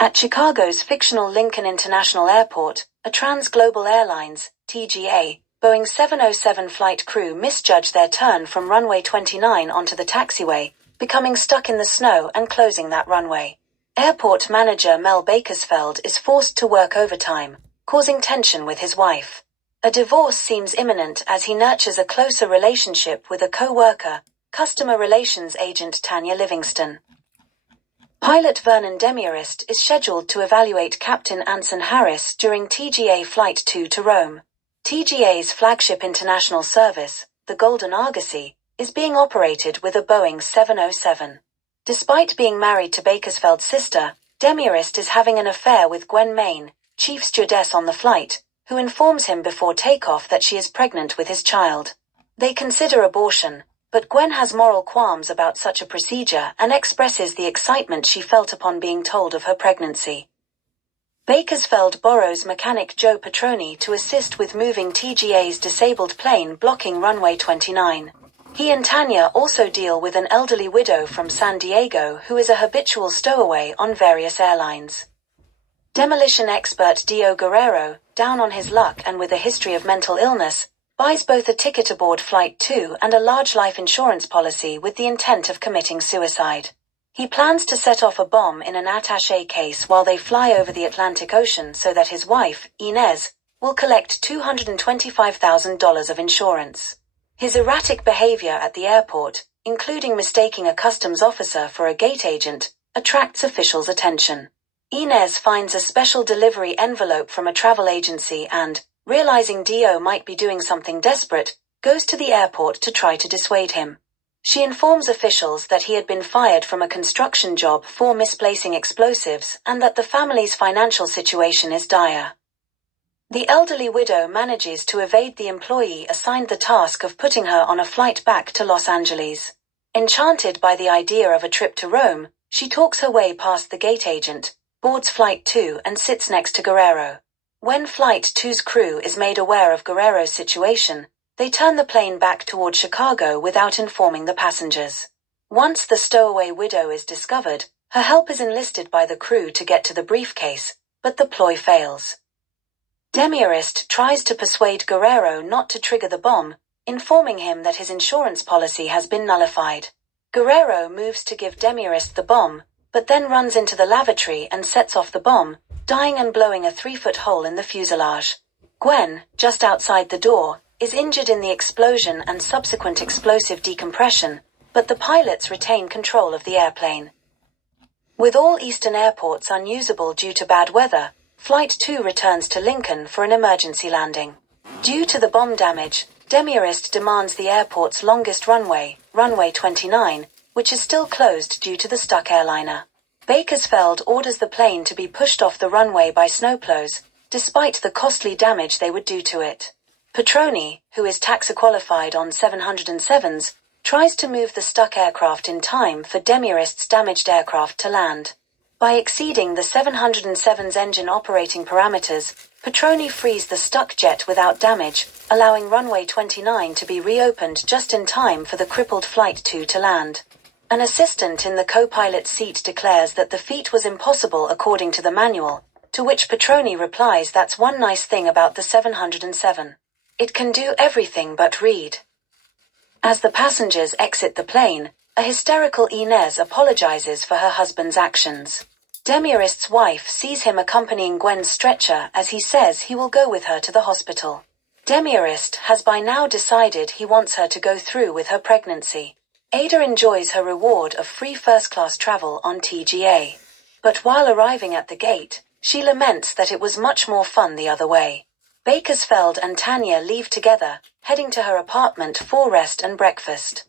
At Chicago's fictional Lincoln International Airport, a Trans-Global Airlines, TGA, Boeing 707 flight crew misjudged their turn from runway 29 onto the taxiway, becoming stuck in the snow and closing that runway. Airport manager Mel Bakersfeld is forced to work overtime, causing tension with his wife. A divorce seems imminent as he nurtures a closer relationship with a co-worker, customer relations agent Tanya Livingston. Pilot Vernon Demarest is scheduled to evaluate Captain Anson Harris during TGA Flight 2 to Rome. TGA's flagship international service, the Golden Argosy, is being operated with a Boeing 707. Despite being married to Bakersfeld's sister, Demarest is having an affair with Gwen Main, chief stewardess on the flight, who informs him before takeoff that she is pregnant with his child. They consider abortion, but Gwen has moral qualms about such a procedure and expresses the excitement she felt upon being told of her pregnancy. Bakersfeld borrows mechanic Joe Petroni to assist with moving TGA's disabled plane blocking runway 29. He and Tanya also deal with an elderly widow from San Diego who is a habitual stowaway on various airlines. Demolition expert Dio Guerrero, down on his luck and with a history of mental illness, buys both a ticket aboard Flight 2 and a large life insurance policy with the intent of committing suicide. He plans to set off a bomb in an attaché case while they fly over the Atlantic Ocean so that his wife, Inez, will collect $225,000 of insurance. His erratic behavior at the airport, including mistaking a customs officer for a gate agent, attracts officials' attention. Inez finds a special delivery envelope from a travel agency and, realizing Dio might be doing something desperate, goes to the airport to try to dissuade him. She informs officials that he had been fired from a construction job for misplacing explosives and that the family's financial situation is dire. The elderly widow manages to evade the employee assigned the task of putting her on a flight back to Los Angeles. Enchanted by the idea of a trip to Rome, she talks her way past the gate agent, boards Flight 2 and sits next to Guerrero. When Flight 2's crew is made aware of Guerrero's situation, they turn the plane back toward Chicago without informing the passengers. Once the stowaway widow is discovered, her help is enlisted by the crew to get to the briefcase, but the ploy fails. Demarest tries to persuade Guerrero not to trigger the bomb, informing him that his insurance policy has been nullified. Guerrero moves to give Demarest the bomb, but then runs into the lavatory and sets off the bomb, dying and blowing a 3-foot hole in the fuselage. Gwen, just outside the door, is injured in the explosion and subsequent explosive decompression, but the pilots retain control of the airplane. With all eastern airports unusable due to bad weather, Flight 2 returns to Lincoln for an emergency landing. Due to the bomb damage, Demarest demands the airport's longest runway, runway 29, which is still closed due to the stuck airliner. Bakersfeld orders the plane to be pushed off the runway by snowplows, despite the costly damage they would do to it. Petroni, who is taxa qualified on 707s, tries to move the stuck aircraft in time for Demarest's damaged aircraft to land. By exceeding the 707's engine operating parameters, Petroni frees the stuck jet without damage, allowing runway 29 to be reopened just in time for the crippled Flight 2 to land. An assistant in the co-pilot's seat declares that the feat was impossible according to the manual, to which Petroni replies that's one nice thing about the 707. It can do everything but read. As the passengers exit the plane, a hysterical Inez apologizes for her husband's actions. Demarest's wife sees him accompanying Gwen's stretcher as he says he will go with her to the hospital. Demarest has by now decided he wants her to go through with her pregnancy. Ada enjoys her reward of free first-class travel on TGA. But while arriving at the gate, she laments that it was much more fun the other way. Bakersfeld and Tanya leave together, heading to her apartment for rest and breakfast.